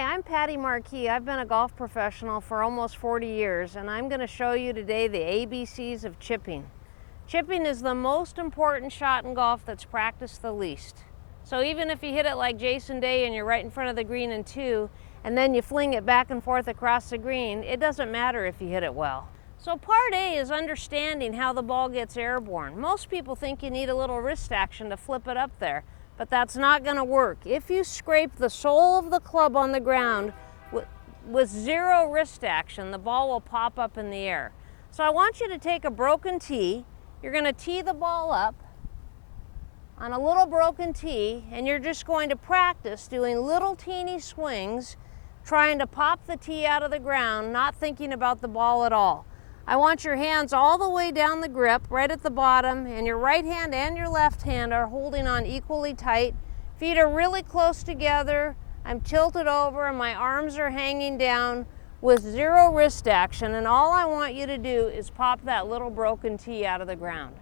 Hi, I'm Patti Marquis. I've been a golf professional for almost 40 years, and I'm going to show you today the ABCs of chipping. Chipping is the most important shot in golf that's practiced the least. So even if you hit it like Jason Day and you're right in front of the green in two, and then you fling it back and forth across the green, it doesn't matter if you hit it well. So part A is understanding how the ball gets airborne. Most people think you need a little wrist action to flip it up there, but that's not going to work. If you scrape the sole of the club on the ground with zero wrist action, the ball will pop up in the air. So I want you to take a broken tee. You're going to tee the ball up on a little broken tee, and you're just going to practice doing little teeny swings, trying to pop the tee out of the ground, not thinking about the ball at all. I want your hands all the way down the grip, right at the bottom, and your right hand and your left hand are holding on equally tight. Feet are really close together. I'm tilted over and my arms are hanging down with zero wrist action, and all I want you to do is pop that little broken tee out of the ground.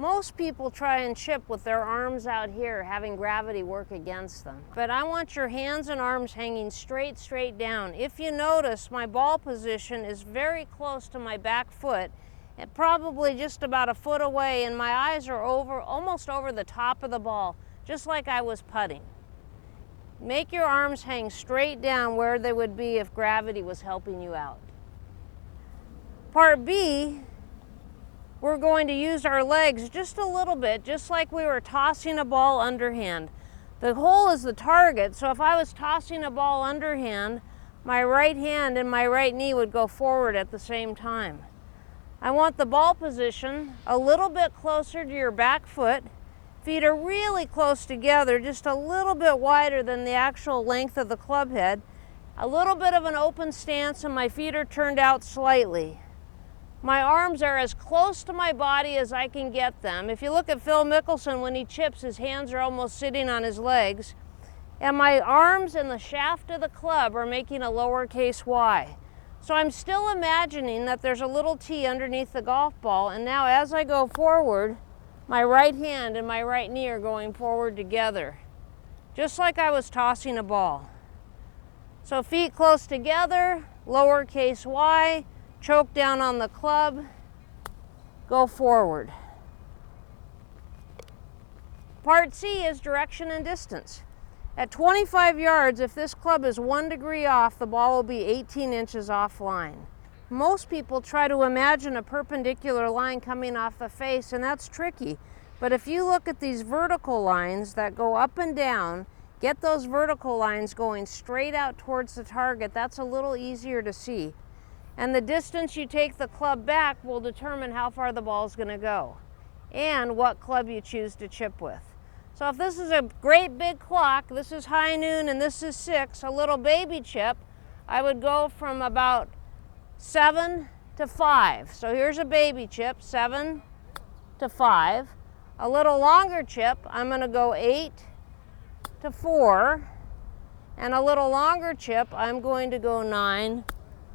Most people try and chip with their arms out here, having gravity work against them. But I want your hands and arms hanging straight down. If you notice, my ball position is very close to my back foot, and probably just about a foot away, and my eyes are almost over the top of the ball, just like I was putting. Make your arms hang straight down where they would be if gravity was helping you out. Part B, we're going to use our legs just a little bit, just like we were tossing a ball underhand. The hole is the target, so if I was tossing a ball underhand, my right hand and my right knee would go forward at the same time. I want the ball position a little bit closer to your back foot. Feet are really close together, just a little bit wider than the actual length of the club head. A little bit of an open stance, and my feet are turned out slightly. My arms are as close to my body as I can get them. If you look at Phil Mickelson, when he chips, his hands are almost sitting on his legs. And my arms and the shaft of the club are making a lowercase y. So I'm still imagining that there's a little tee underneath the golf ball, and now as I go forward, my right hand and my right knee are going forward together, just like I was tossing a ball. So feet close together, lowercase y, choke down on the club, go forward. Part C is direction and distance. At 25 yards, if this club is 1 degree off, the ball will be 18 inches offline. Most people try to imagine a perpendicular line coming off the face, and that's tricky. But if you look at these vertical lines that go up and down, get those vertical lines going straight out towards the target, that's a little easier to see. And the distance you take the club back will determine how far the ball is going to go and what club you choose to chip with. So if this is a great big clock, this is high noon and this is 6, a little baby chip, I would go from about 7 to 5. So here's a baby chip, 7 to 5. A little longer chip, I'm going to go 8 to 4. And a little longer chip, I'm going to go 9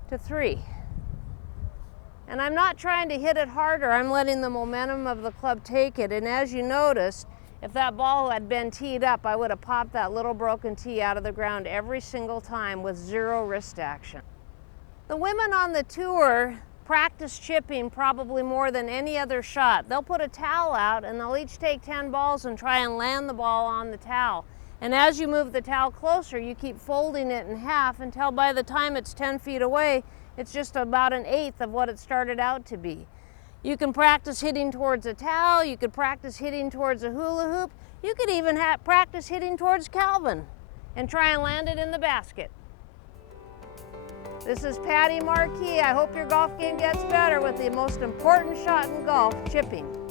to 3. And I'm not trying to hit it harder, I'm letting the momentum of the club take it. And as you noticed, if that ball had been teed up, I would have popped that little broken tee out of the ground every single time with zero wrist action. The women on the tour practice chipping probably more than any other shot. They'll put a towel out and they'll each take 10 balls and try and land the ball on the towel. And as you move the towel closer, you keep folding it in half until by the time it's 10 feet away, it's just about an eighth of what it started out to be. You can practice hitting towards a towel, you could practice hitting towards a hula hoop, you could even practice hitting towards Calvin and try and land it in the basket. This is Patti Marquis. I hope your golf game gets better with the most important shot in golf, chipping.